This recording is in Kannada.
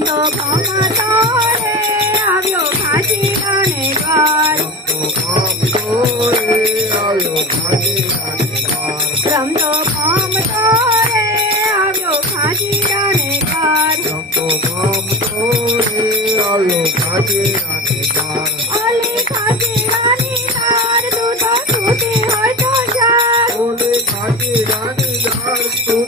ಭಿ ಗಾರ್ದೋ ಫಾಮೂ ಭಾಟಿ ರಾಧೆ ಕಾಟಿ ರಾಧಾರ ತೋಟಿ ಹೋದ ಊಟ ಭಾಟಿ ರಾಧೆ